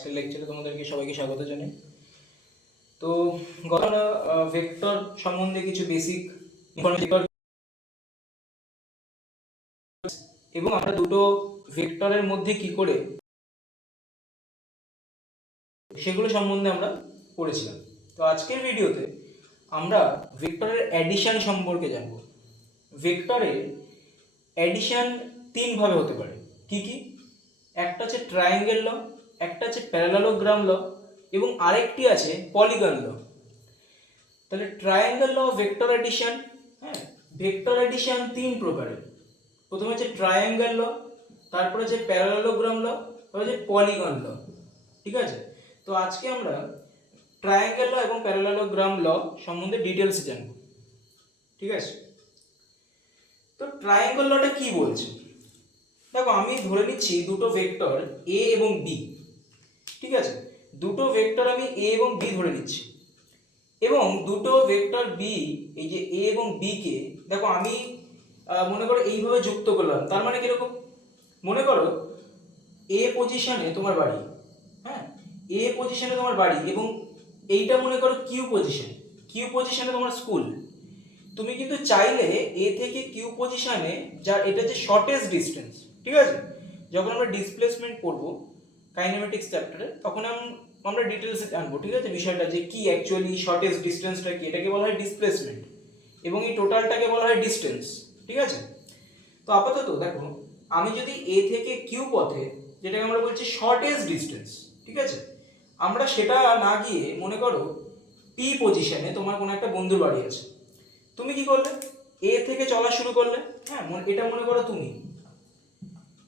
আজকের লেকচারে তোমাদেরকে সবাইকে স্বাগত জানাই। তো গত আমরা ভেক্টর সম্বন্ধে কিছু বেসিক ইনফরমেশন এবং আমরা দুটো ভেক্টরের মধ্যে কি করে সেগুলো সম্বন্ধে আমরা পড়েছিলাম। তো আজকের ভিডিওতে আমরা ভেক্টরের অ্যাডিশন সম্পর্কে জানব। ভেক্টরের অ্যাডিশন তিনভাবে হতে পারে। কি কি? একটা হচ্ছে ট্রায়াঙ্গেল ল, একটা হচ্ছে প্যারালেলোগ্রাম ল এবং আরেকটি আছে পলিগন ল। তাহলে ট্রায়াঙ্গেল ল ভেক্টর অ্যাডিশন, হ্যাঁ, ভেক্টর অ্যাডিশন তিন প্রকারের। প্রথমে হচ্ছে ট্রায়াঙ্গেল ল, তারপরে হচ্ছে প্যারালেলোগ্রাম ল, তারপরে হচ্ছে পলিগন ল। ঠিক আছে? তো আজকে আমরা ট্রায়াঙ্গেল ল এবং প্যারালেলোগ্রাম ল সম্বন্ধে ডিটেলস জানব। ঠিক আছে? তো ট্রায়াঙ্গেল লটা কি বলছে? দেখো, আমি ধরে নিচ্ছি দুটো ভেক্টর এ এবং বি। ঠিক আছে? দুটো ভেক্টর আমি এ এবং বি ধরে নিচ্ছি এবং দুটো ভেক্টর বি, এই যে এ এবং বি কে দেখো আমি মনে করো এইভাবে যুক্ত করলাম। তার মানে কিরকম? মনে করো এ পজিশনে তোমার বাড়ি, হ্যাঁ, এ পজিশনে তোমার বাড়ি এবং এইটা মনে করো কিউ পজিশন, কিউ পজিশনে তোমার স্কুল। তুমি কিন্তু চাইলে এ থেকে কিউ পজিশনে, যা এটা যে শর্টেস্ট ডিস্টেন্স, ঠিক আছে, যখন আমরা ডিসপ্লেসমেন্ট করব কাইনেমেটিক্স চ্যাপ্টারে তখন আমরা ডিটেলসে জানবো। ঠিক আছে, বিষয়টা যে কি অ্যাকচুয়ালি শর্টেস্ট ডিস্টেন্সটা কি, এটাকে বলা হয় ডিসপ্লেসমেন্ট এবং এই টোটালটাকে বলা হয় ডিস্টেন্স। ঠিক আছে? তো আপাতত দেখো, আমি যদি এ থেকে কিউ পথে, যেটাকে আমরা বলছি শর্টেস্ট ডিস্টেন্স, ঠিক আছে, আমরা সেটা না গিয়ে মনে করো পি পজিশনে তোমার কোনো একটা বন্ধুর বাড়ি আছে, তুমি কি করলে? এ থেকে চলা শুরু করলে, হ্যাঁ, এটা মনে করো তুমি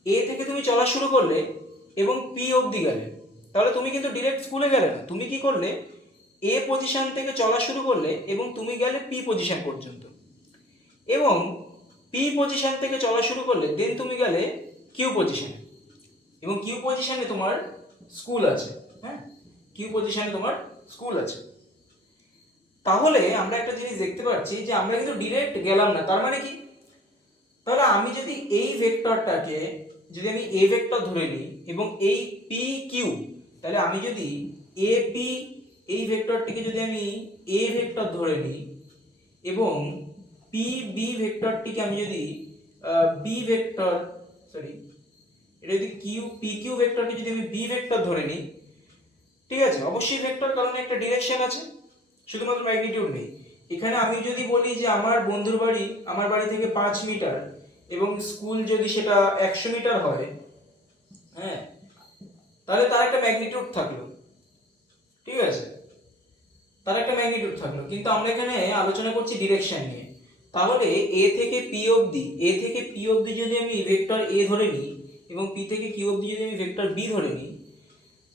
এ থেকে তুমি চলা শুরু করলে এবং পি অবধি গেলে। তাহলে তুমি কিন্তু ডিরেক্ট স্কুলে গেলে না, তুমি কি করলে? এ পজিশন থেকে চলা শুরু করলে এবং তুমি গেলে পি পজিশন পর্যন্ত এবং পি পজিশন থেকে চলা শুরু করলে দেন তুমি গেলে কিউ পজিশনে এবং কিউ পজিশনে তোমার স্কুল আছে, হ্যাঁ, কিউ পজিশনে তোমার স্কুল আছে। তাহলে আমরা একটা জিনিস দেখতে পাচ্ছি যে আমরা কিন্তু ডিরেক্ট গেলাম না। তার মানে কি? তাহলে আমি যদি এই ভেক্টরটাকে যদি আমি এ ভেক্টর ধরে নিই এবং এই পি কিউ, তাহলে আমি যদি এ পি এই ভেক্টরটিকে যদি আমি এ ভেক্টর ধরে নিই এবং পি বি ভেক্টরটিকে আমি যদি বি ভেক্টর, সরি, এটা যদি কিউ পি কিউ ভেক্টরকে যদি আমি বি ভেক্টর ধরে নিই, ঠিক আছে, অবশ্যই ভেক্টর কারণ একটা ডিরেকশন আছে, শুধুমাত্র ম্যাগনিটিউড নেই। এখানে আমি যদি বলি যে আমার বন্ধুর বাড়ি আমার বাড়ি থেকে 5 মিটার এবং স্কুল যদি সেটা 100 মিটার হয়, হ্যাঁ, তাহলে তার একটা ম্যাগনিটিউড থাকলো। ঠিক আছে, তার একটা ম্যাগনিটিউড থাকলো, কিন্তু আমরা এখানে আলোচনা করছি ডিরেকশন নিয়ে। তাহলে এ থেকে পি অবধি, এ থেকে পি অবধি যদি আমি ভেক্টর এ ধরে নিই এবং পি থেকে কিউ অবধি যদি আমি ভেক্টর বি ধরে নিই,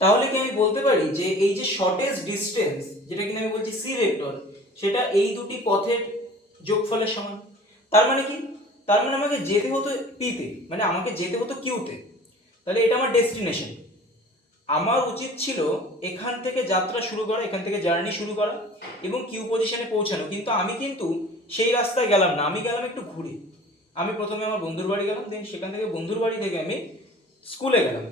তাহলে কি আমি বলতে পারি যে এই যে শর্টেস্ট ডিস্টেন্স, যেটা কিনা আমি বলছি সি ভেক্টর, সেটা এই দুটি পথের যোগফলের সমান। তার মানে কি? তার মানে আমাকে যেতে হতো পিতে, মানে আমাকে যেতে হতো কিউতে, তাহলে এটা আমার ডেস্টিনেশন। আমার উচিত ছিল এখান থেকে যাত্রা শুরু করা, এখান থেকে জার্নি শুরু করা এবং কিউ পজিশনে পৌঁছানো, কিন্তু আমি কিন্তু সেই রাস্তায় গেলাম না, আমি গেলাম একটু ঘুরে। আমি প্রথমে আমার বন্ধুর বাড়ি গেলাম, দেন সেখান থেকে বন্ধুর বাড়ি থেকে আমি স্কুলে গেলাম।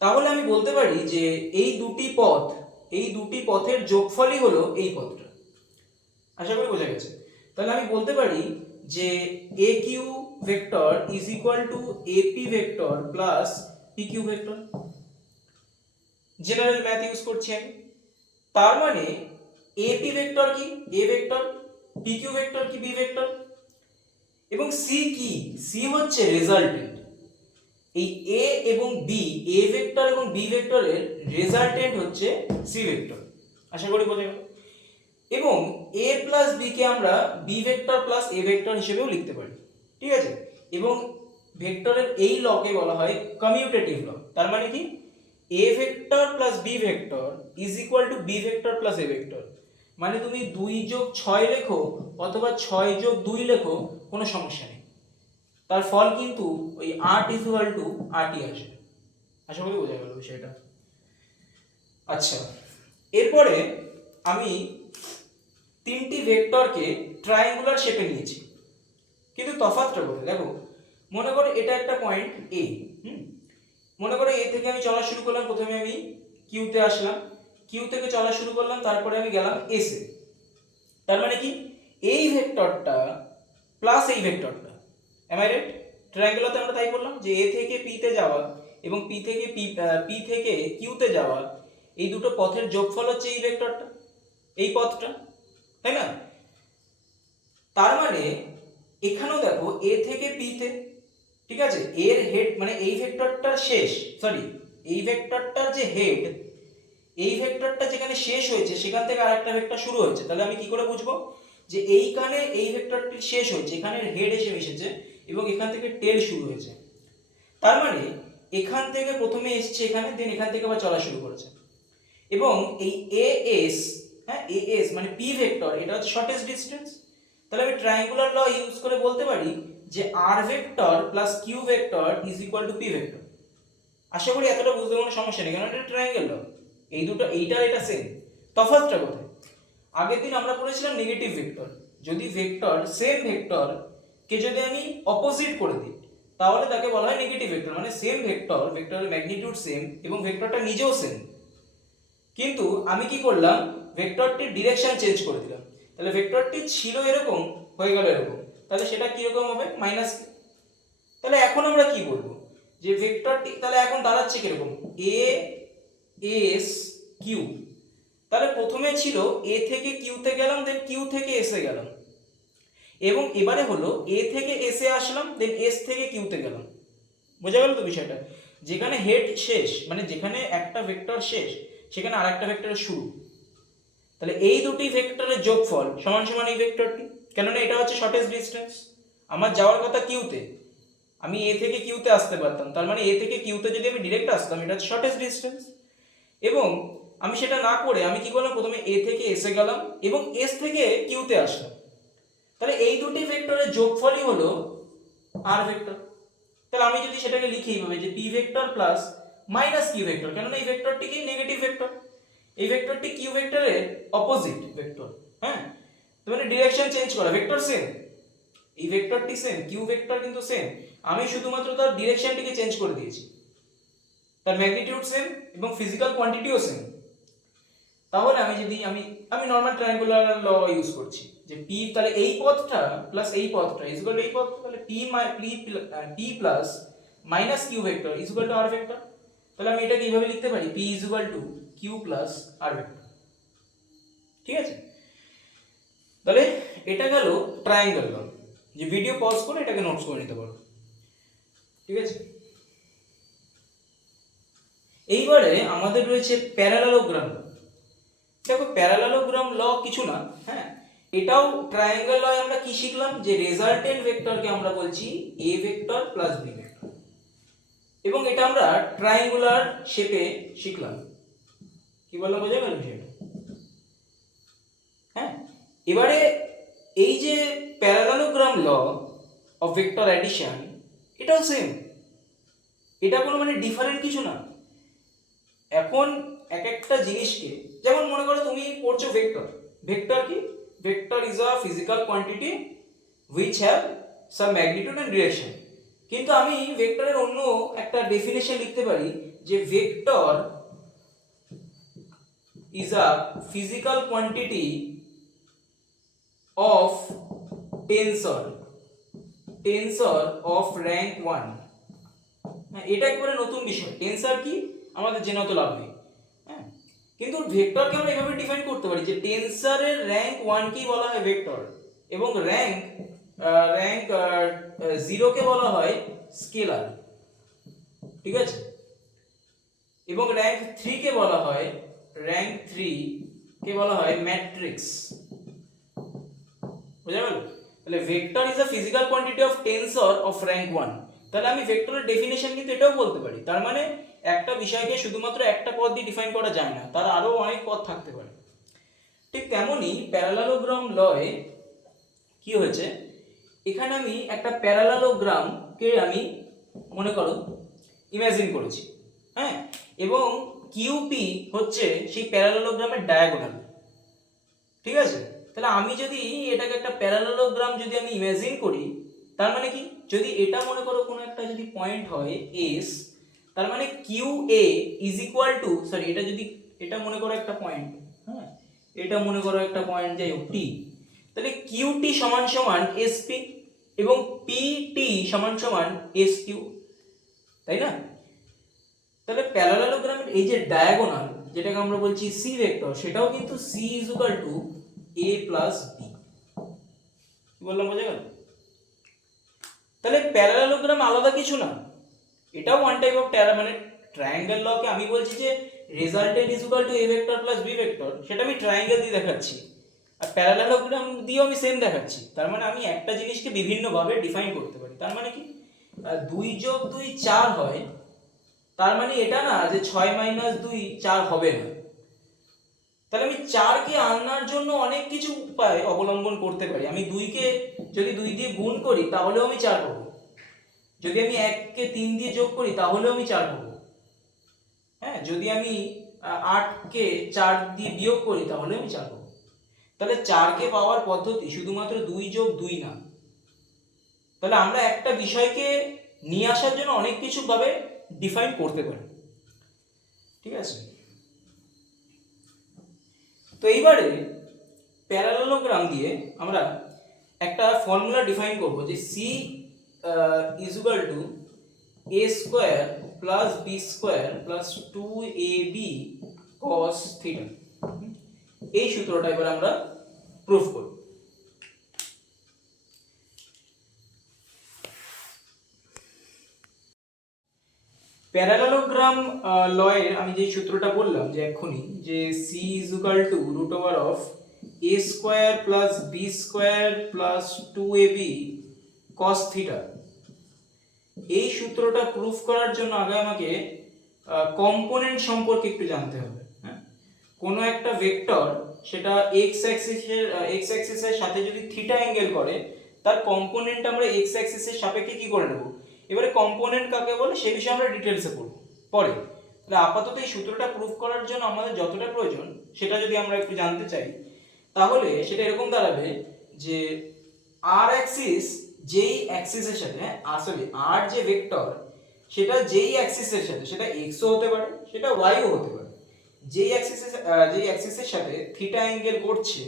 তাহলে আমি বলতে পারি যে এই দুটি পথ, এই দুটি পথের যোগফলই হলো এই পথটা। আশা করি বোঝা গেছে। তাহলে আমি বলতে পারি যে A Q vector is equal to AP vector plus P Q vector. General math use করছি আমি। তার মানে এপি ভেক্টর কি? A vector. P Q vector কি? B vector. এবং সি কি? সি হচ্ছে রেজাল্টেন্ট। এই এ এবং বি, এ ভেক্টর এবং বি ভেক্টরের রেজাল্টেন্ট হচ্ছে সি ভেক্টর। আশা করি বোঝা গেল। এবং এ প্লাস বি কে আমরা B vector plus A vector হিসেবেও লিখতে পারি। ঠিক আছে? এবং ভেক্টরের এই লকে বলা হয় কমিউটেটিভ ল। তার মানে কি? A vector plus B vector is equal to B vector plus A vector. মানে তুমি 2+6 লেখো অথবা 6+2 লেখো, কোনো সমস্যা নেই, তার ফল কিন্তু ওই 8=8ই আসে। আশা করি বোঝা গেল বিষয়টা। আচ্ছা, এরপরে আমি তিনটি ভেক্টরকে ট্রায়াঙ্গুলার শেপে নিয়েছি, কিন্তু তফাৎটা কোথায় দেখো। মনে করো এটা একটা পয়েন্ট এ, মনে করো এ থেকে আমি চলা শুরু করলাম, প্রথমে আমি কিউতে আসলাম, কিউ থেকে চলা শুরু করলাম, তারপরে আমি গেলাম এসে। তার মানে কি এই ভেক্টরটা প্লাস এই ভেক্টরটা, এম আই রাইট? ট্রায়াঙ্গেলতে আমরা তাই বললাম যে এ থেকে পি তে যাওয়া এবং পি থেকে কিউতে যাওয়া, এই দুটো পথের যোগফল হচ্ছে এই ভেক্টরটা, এই পথটা, তাই না? তার মানে এখানেও দেখো এ থেকে পি তে, ঠিক আছে, এর হেড মানে এই ভেক্টরটার শেষ, সরি এই ভেক্টরটার যে হেড, এই ভেক্টরটা যেখানে শেষ হয়েছে সেখান থেকে আরেকটা ভেক্টর শুরু হয়েছে। তাহলে আমি কি করে বুঝবো যে এইখানে এই ভেক্টরটি শেষ হয়েছে, এখানে হেড এসে মিশেছে এবং এখান থেকে টেল শুরু হয়েছে। তার মানে এখান থেকে প্রথমে এসছে এখানে, দেন এখান থেকে আবার চলা শুরু করেছে। এবং এই এএস, হ্যাঁ এএস মানে পি ভেক্টর, এটা হচ্ছে শর্টেস্ট ডিসটেন্স। তাহলে আমি ট্রায়াঙ্গুলার ল ইউজ করে বলতে পারি যে R vector plus Q vector is equal to P vector. আশা করি এতটা বুঝতে কোনো সমস্যা নেই, কারণ এটা ট্রায়াঙ্গেল ল, এই দুটো এইটার এটা সেম। তফাৎটা কোথায়? আগের দিন আমরা পড়েছিলাম নেগেটিভ ভেক্টর। যদি ভেক্টর সেম ভেক্টর কে যদি আমি অপোজিট করে দিই তাহলে তাকে বলা হয় নেগেটিভ ভেক্টর, মানে সেম ভেক্টর, ভেক্টরের ম্যাগনিটিউড সেম এবং ভেক্টরটা নিজেও সেম, কিন্তু আমি কি করলাম ভেক্টরটির ডিরেকশন চেঞ্জ করে দিলাম। তাহলে ভেক্টরটি ছিল এরকম, হয়ে গেল এরকম, তাহলে সেটা কি রকম হবে? মাইনাস। তাহলে এখন আমরা কি বলবো যে ভেক্টরটি তাহলে এখন দাঁড়াচ্ছে কিরকম? A S Q. তাহলে প্রথমে ছিল এ থেকে কিউতে গেলাম, দেন কিউ থেকে এসে গেলাম, এবং এবারে হলো এ থেকে এসে আসলাম, দেন এস থেকে কিউতে গেলাম। বোঝা গেল তো বিষয়টা? যেখানে হেড শেষ মানে যেখানে একটা ভেক্টর শেষ সেখানে আরেকটা ভেক্টরের শুরু। তাহলে এই দুটি ভেক্টরের যোগফল সমান সমান এই ভেক্টরটি, কেননা এটা হচ্ছে শর্টেস্ট ডিসটেন্স। আমার যাওয়ার কথা কিউতে, আমি এ থেকে কিউতে আসতে পারতাম, তার মানে এ থেকে কিউতে যদি আমি ডিরেক্ট আসতাম এটা হচ্ছে শর্টেস্ট ডিসটেন্স। এবং আমি সেটা না করে আমি কি করলাম, প্রথমে এ থেকে এসে গেলাম এবং এস থেকে কিউতে আসলাম। তাহলে এই দুটি ভেক্টরের যোগফলই হলো আর ভেক্টর। তাহলে আমি যদি সেটাকে লিখি এইভাবে যে P vector plus minus Q vector, কেননা এই ভেক্টরটি কি নেগেটিভ ভেক্টর, এই ভেক্টরটি কিউ ভেক্টরের অপোজিট ভেক্টর, হ্যাঁ, তার মানে ডিরেকশন চেঞ্জ করা, ভেক্টর সেম, এই ভেক্টরটি সেম, কিউ ভেক্টর কিন্তু সেম, আমি শুধুমাত্র তার ডিরেকশনটিকে চেঞ্জ করে দিয়েছি, তার ম্যাগনিটিউড সেম এবং ফিজিক্যাল কোয়ান্টিটিও সেম। তাহলে আমি যদি আমি আমি নরমাল ট্রায়াঙ্গুলার ল ইউজ করছি যে পি, তাহলে এই পথটা প্লাস এই পথটা ইজ ইকুয়াল টু এই পথ, তাহলে P plus minus Q vector is equal to R vector. তাহলে আমি এটাকে এইভাবে লিখতে পারি P is equal to Q plus R vector. ঠিক আছে, তাহলে এটা গেল ট্রায়াঙ্গেল ল, যে ভিডিও পজ করে এটাকে নোটস করে নিতে পারো। ঠিক আছে, এইবারে আমাদের রয়েছে প্যারালালোগ্রাম। দেখো প্যারালালোগ্রাম ল কিছু না, হ্যাঁ এটাও ট্রায়াঙ্গেল লয় আমরা কি শিখলাম যে রেজাল্টেন্ট ভেক্টরকে আমরা বলছি A vector plus B vector, এবং এটা আমরা ট্রায়াঙ্গুলার শেপে শিখলাম। কি বললাম, বোঝা গেল বিষয়টা? হ্যাঁ, এবারে এই যে প্যারালালোগ্রাম ল অফ ভেক্টর অ্যাডিশন, এটাও সেম, এটা কোনো মানে ডিফারেন্ট কিছু না। এখন এক একটা জিনিসকে, যেমন মনে করো তুমি পড়ছো ভেক্টর, ভেক্টর কি? Vector is a physical quantity which have some magnitude and direction. কিন্তু আমি ভেক্টরের অন্য একটা ডেফিনেশন লিখতে পারি যে vector is a physical quantity of tensor of rank 1। এটা একেবারে নতুন বিষয়, টেন্সর কি আমাদের জেনে তো লাভ নেই, হ্যাঁ, কিন্তু ভেক্টরকে আমরা এভাবে ডিফাইন করতে পারি যে টেন্সরের র্যাঙ্ক 1 কি বলা হয় ভেক্টর, এবং র্যাঙ্ক 0 কে বলা হয় স্কেলার। ঠিক আছে, এবং র্যাঙ্ক 3 কে বলা হয় ম্যাট্রিক্স। বুঝা গেল? তাহলে vector is a physical quantity of tensor of rank 1। তাহলে আমি ভেক্টরের ডেফিনেশন কিন্তু এটাও বলতে পারি, তার মানে একটা বিষয়কে শুধুমাত্র একটা পদ দিয়ে ডিফাইন করা যায় না, তার আরো অনেক পদ থাকতে পারে। ঠিক তেমনি প্যারালালোগ্রাম লয়ে কি হয়েছে, এখানে আমি একটা প্যারালালোগ্রামকে আমি মনে করো ইমাজিন করেছি, হ্যাঁ, এবং কিউপি হচ্ছে সেই প্যারালালোগ্রামের ডায়াগোনাল। ঠিক আছে, তাহলে আমি যদি এটাকে একটা প্যারালালোগ্রাম যদি আমি ইমাজিন করি, তার মানে কি, যদি এটা মনে করো কোনো একটা যদি পয়েন্ট হয় এস, তার মানে Q A is equal to, sorry এটা যদি, এটা মনে করো একটা পয়েন্ট, হ্যাঁ এটা মনে করো একটা পয়েন্ট, যাই হোক টি, তাহলে কিউ টি সমান সমান এস পি এবং পি টি সমান সমান এস কিউ, তাই না? তাহলে প্যারালালোগ্রামের এই যে ডায়াগোনাল যেটাকে আমরা বলছি সি ভেক্টর, সেটাও কিন্তু C is equal to A plus B. কি বললাম, বোঝা গেল? তাহলে প্যারালালোগ্রাম আলাদা কিছু না, এটাও ওয়ান টাইপ অফ মানে ট্রায়াঙ্গেল লকে আমি বলছি যে resultant is equal to A vector plus B vector, সেটা আমি ট্রায়াঙ্গেল দিয়ে দেখাচ্ছি, আর প্যারালালোগ্রাম দিয়েও আমি সেম দেখাচ্ছি। তার মানে আমি একটা জিনিসকে বিভিন্নভাবে ডিফাইন করতে পারি। তার মানে কি, 2 যোগ 2 4 হয়, তার মানে এটা না যে 6 মাইনাস 2 4 হবে না। তাহলে আমি 4 কে আনার জন্য অনেক কিছু উপায় অবলম্বন করতে পারি। আমি 2 কে যদি 2 দিয়ে গুণ করি তাহলেও আমি 4 পাবো, যদি আমি 1 কে 3 দিয়ে যোগ করি তাহলেও আমি 4 পাবো, হ্যাঁ যদি আমি 8 কে 4 দিয়ে বিয়োগ করি তাহলে আমি 4 পাবো। তাহলে 4 কে পাওয়ার পদ্ধতি শুধুমাত্র 2 যোগ 2 না। তাহলে আমরা একটা বিষয়কে নিয়ে আসার জন্য অনেক কিছু ভাবে ডিফাইন করতে পারি, ঠিক আছে? তো এইবারে প্যারালেলোগ্রাম দিয়ে আমরা একটা ফর্মুলা ডিফাইন করব যে C is equal to A square plus B square plus 2ab cos theta. এই সূত্রটা এবার আমরা প্রুফ করব। প্যারালেলোগ্রাম লয়ের আমি যে সূত্রটা বললাম যে এক্ষুনি, যে C is equal to root over of A square plus B square plus 2ab cos theta, এই সূত্রটা প্রুফ করার জন্য আগে আমাকে কম্পোনেন্ট সম্পর্কে একটু জানতে হবে। হ্যাঁ, কোনো একটা ভেক্টর সেটা এক্স অ্যাক্সিসের সাথে যদি থিটা অ্যাঙ্গেল করে, তার কম্পোনেন্ট আমরা এক্স অ্যাক্সিসের সাপেক্ষে কি করে নেব। এবারে কম্পোনেন্ট কাকে বলে সেই বিষয়ে আমরা ডিটেলসে পড়ব পরে। তাহলে আপাতত এই সূত্রটা প্রুফ করার জন্য আমাদের যতটা প্রয়োজন সেটা যদি আমরা একটু জানতে চাই, তাহলে সেটা এরকম দাঁড়াবে যে আর অ্যাক্সিস যেই অ্যাক্সিসের সাথে, আসলে আর যে ভেক্টর সেটা যেই অ্যাক্সিসের সাথে, সেটা এক্সও হতে পারে সেটা ওয়াইও হতে পারে, যেই অ্যাক্সিসের সাথে থিটা অ্যাঙ্গেল করছে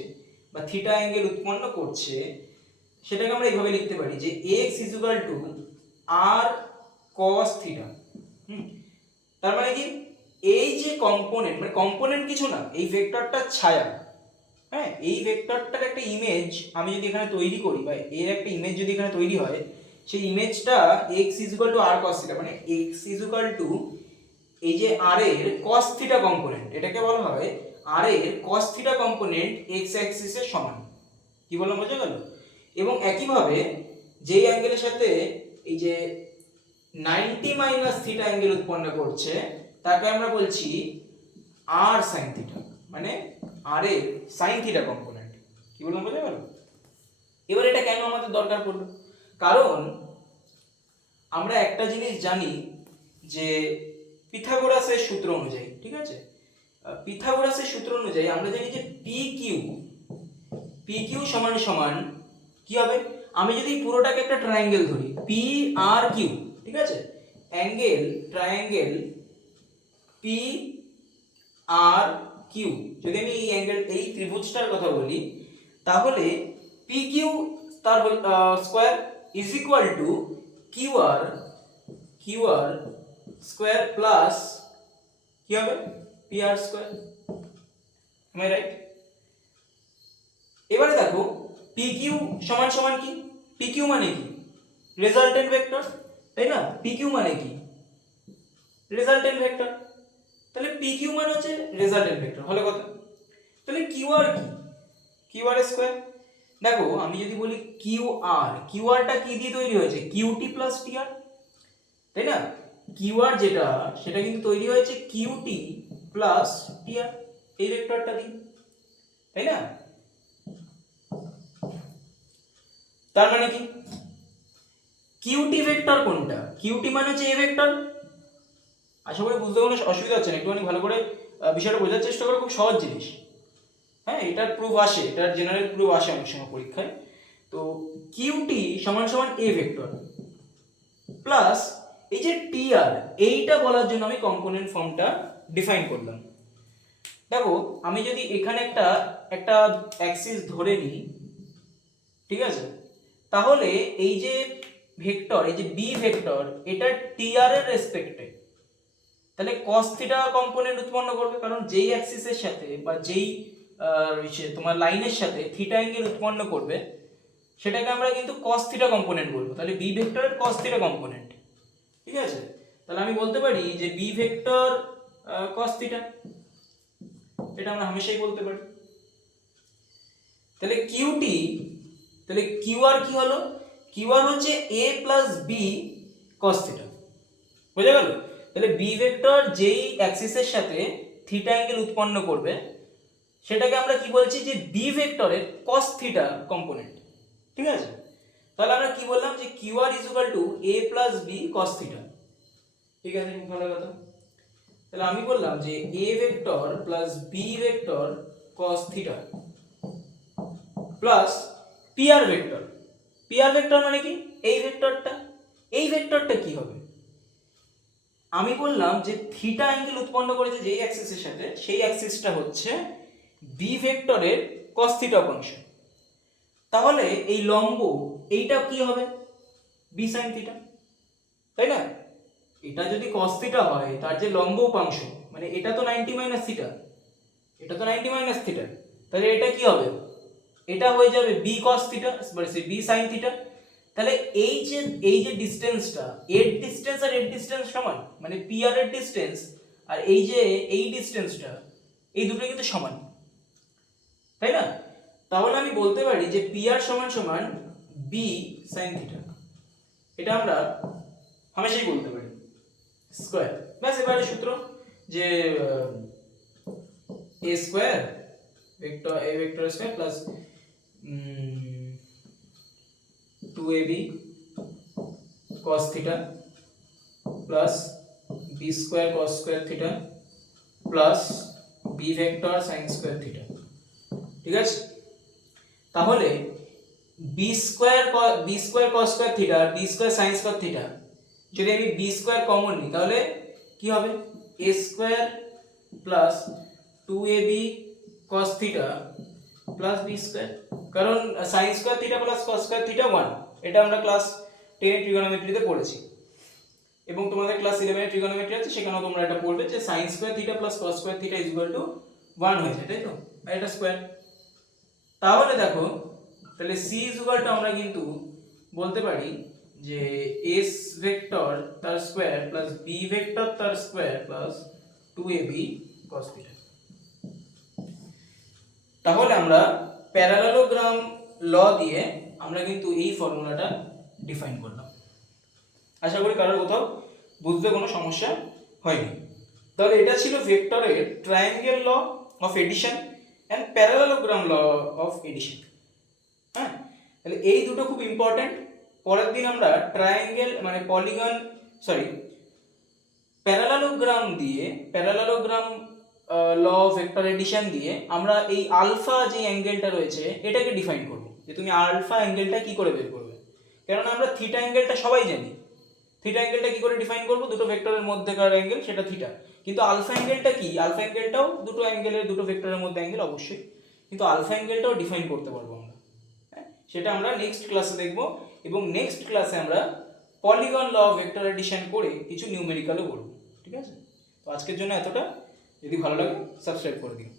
বা থিটা অ্যাঙ্গেল উৎপন্ন করছে, সেটাকে আমরা এইভাবে লিখতে পারি যে x is equal to R cos theta. তার মানে কি, এই যে কম্পোনেন্ট, মানে কম্পোনেন্ট কিছু না, এই ভেক্টরটার ছায়া, হ্যাঁ এই ভেক্টরটার একটা ইমেজ আমি যদি এখানে তৈরি করি, বা এর একটা ইমেজ যদি এখানে তৈরি হয়, সেই ইমেজটা x is equal to R cos theta, মানে x ইজ ইকুয়াল টু এই যে আর এর cos থিটা কম্পোনেন্ট, এটাকে বলা হয় আর এর cos থিটা কম্পোনেন্ট x অ্যাক্সিসের সমান। কি বললাম, বোঝা গেল? এবং একইভাবে যেই অ্যাঙ্গেলের সাথে এই যে 90 মাইনাস থিটা অ্যাঙ্গেল উৎপন্ন করছে, তাকে আমরা বলছি আর sin থিটা, মানে আর এর sin থিটা কম্পোনেন্ট। কি বললাম, বোঝা গেল? এবার এটা কেন আমাদের দরকার পড়লো? কারণ আমরা একটা জিনিস জানি যে পিথাগোরাসের সূত্র অনুযায়ী, ঠিক আছে, পিথাগোরাসের সূত্র অনুযায়ী আমরা জানি যে পি কিউ সমান সমান কি হবে, আমি যদি পুরোটাকে একটা ট্রায়াঙ্গেল ধরি পি আর কিউ, ঠিক আছে, angle triangle P R Q, যদি আমি এই অ্যাঙ্গেল এই ত্রিভুজটার কথা বলি, তাহলে পি কিউ তার square is equal to Q R square plus কি হবে P R square. Am I right? এবারে দেখো পি কিউ সমান সমান কি, পি কিউ মানে কি, রেজাল্টেন্ট ভেক্টর, তাই না? পি কিউ মানে কি, রেজাল্টেন্ট ভেক্টর, তাহলে পি কিউ মানে হচ্ছে রেজাল্টেন্ট ভেক্টর, হলো কথা। তাহলে কিউ আর কি, কিউ আর স্কোয়ার। দেখো আমি যদি বলি কিউ আরটা কি দিয়ে তৈরি হয়েছে, কিউটি প্লাস টি আর, তাই না? কিউ আর যেটা সেটা কিন্তু তৈরি হয়েছে কিউটি প্লাস টি আর, এই ভেক্টরটা দিয়ে, তাই না? তার মানে কি, কিউটি ভেক্টর কোনটা, কিউটি মানে হচ্ছে এ ভেক্টর। আশা করি বুঝতে কোনো অসুবিধা হচ্ছে না, একটুখানি ভালো করে বিষয়টা বোঝার চেষ্টা করো, খুব সহজ জিনিস। হ্যাঁ, এটার প্রুফ আসে, এটার জেনারেল প্রুফ আসে অনেক সময় পরীক্ষায়। তো কিউটি সমান সমান এ ভেক্টর প্লাস এই যে টিআর, এইটা বলার জন্য আমি কম্পোনেন্ট ফর্মটা ডিফাইন করলাম। দেখো আমি যদি এখানে একটা একটা অ্যাক্সিস ধরে নিই, ঠিক আছে, তাহলে এই যে ভেক্টর, এই যে বি ভেক্টর, এটা টিআর এর রেসপেক্টে, তাহলে cos থিটা কম্পোনেন্ট উৎপন্ন করবে, কারণ যেই অ্যাক্সিসের সাথে বা যেই তোমার লাইনের সাথে থিটা অ্যাঙ্গেল উৎপন্ন করবে সেটাকে আমরা কিন্তু cos থিটা কম্পোনেন্ট বলবো। তাহলে বি ভেক্টরের cos থিটা কম্পোনেন্ট, ঠিক আছে। তাহলে আমি বলতে পারি যে বি ভেক্টর cos থিটা, এটা আমরা হামেশাই বলতে পারি। তাহলে কিউটি, তাহলে কিউআর কি হলো, কিউআর হচ্ছে a plus B cos theta, বুঝা গেল। তাহলে বি ভেক্টর যেই অ্যাক্সিসের সাথে থিটা অ্যাঙ্গেল উৎপন্ন করবে সেটাকে আমরা কি বলছি, যে বি ভেক্টরের cos থিটা কম্পোনেন্ট, ঠিক আছে। তাহলে আমরা কি বললাম, যে QR is equal to a plus B cos theta, ঠিক আছে, খুব ভালো কথা। তাহলে আমি বললাম যে a vector plus B vector cos theta plus PR vector, PR vector মানে কি, এই ভেক্টরটা, এই ভেক্টরটা কি হবে, আমি বললাম যে থিটা অ্যাঙ্গেল উৎপন্ন করেছে যেই অ্যাক্সিসের সাথে, সেই অ্যাক্সিসটা হচ্ছে বি ভেক্টরের cos থিটা অংশ। তাহলে এই লম্ব এইটা কি হবে, বি sin থিটা, তাই না। এটা যদি cos থিটা হয়, তার যে লম্ব উপাংশ মানে এটা তো 90 মাইনাস থিটা, এটা তো 90 মাইনাস থিটা, তাহলে এটা কি হবে, এটা হয়ে যাবে বি cos থিটা মানে বি sin থিটা। তাহলে এই যে ডিসটেন্সটা, এর ডিসটেন্স আর এর ডিসটেন্স সমান, মানে পি আর এর ডিসটেন্স আর এই যে এই ডিসটেন্সটা, এই দুটো কিন্তু সমান, তাই না। তাহলে আমি বলতে পারি যে পি আর সমান সমান বি sin থিটা, এটা আমরা হামেশাই বলতে পারি স্কয়ার। ব্যাস এবারে সূত্র, যে a square vector a vector square plus 2ab cos theta plus b square cos square theta plus b vector sin square theta, ঠিক আছে। তাহলে b square cos square theta আর b square sin square theta, যদি আমি b square common নিই তাহলে কি হবে, a square plus 2ab cos theta plus b square, কারণ sin square theta plus cos square theta 1, এটা আমরা ক্লাস 10 ট্রিগোনোমেট্রিতে পড়েছি, এবং তোমাদের ক্লাস 11 এ ট্রিগোনোমেট্রি আছে, সেখানেও তোমরা এটা পড়বে যে sin square theta plus cos square theta is equal two 1 হয়ে যায়, তাই তো, আর এটা স্কয়ার। তাহলে দেখো, তাহলে c ইজ ইকুয়াল টু আমরা কিন্তু বলতে পারি যে s ভেক্টর তার স্কয়ার প্লাস b ভেক্টর তার square plus 2ab cos theta. তাহলে আমরা প্যারালেলোগ্রাম ল দিয়ে আমরা কিন্তু এই ফর্মুলাটা ডিফাইন করলাম। আশা করি কারোর কোথাও বুঝতে কোনো সমস্যা হয়নি। তাহলে এটা ছিল ভেক্টরের triangle law of addition and parallelogram law of addition. হ্যাঁ, তাহলে এই দুটো খুব ইম্পর্টেন্ট। পরের দিন আমরা ট্রায়াঙ্গেল মানে পলিগন প্যারালেলোগ্রাম দিয়ে, parallelogram law of vector addition দিয়ে আমরা এই আলফা যে অ্যাঙ্গেলটা রয়েছে এটাকে ডিফাইন করব, যে তুমি আলফা অ্যাঙ্গেলটা কি করে বের করবে। কারণ আমরা থিটা অ্যাঙ্গেলটা সবাই জানি, থিটা অ্যাঙ্গেলটা কি করে ডিফাইন করব, দুটো ভেক্টরের মধ্যেকার অ্যাঙ্গেল সেটা থিটা। কিন্তু আলফা অ্যাঙ্গেলটা কি, আলফা অ্যাঙ্গেলটাও দুটো অ্যাঙ্গেলের, দুটো ভেক্টরের মধ্যে অ্যাঙ্গেল অবশ্যই, কিন্তু আলফা অ্যাঙ্গেলটাও ডিফাইন করতে পারবো আমরা। হ্যাঁ, সেটা আমরা নেক্সট ক্লাসে দেখব, এবং নেক্সট ক্লাসে আমরা polygon law of vector addition করে কিছু নিউমেরিক্যালও করব। ঠিক আছে, তো আজকের জন্য এতটা। যদি ভালো লাগে সাবস্ক্রাইব করে দিন।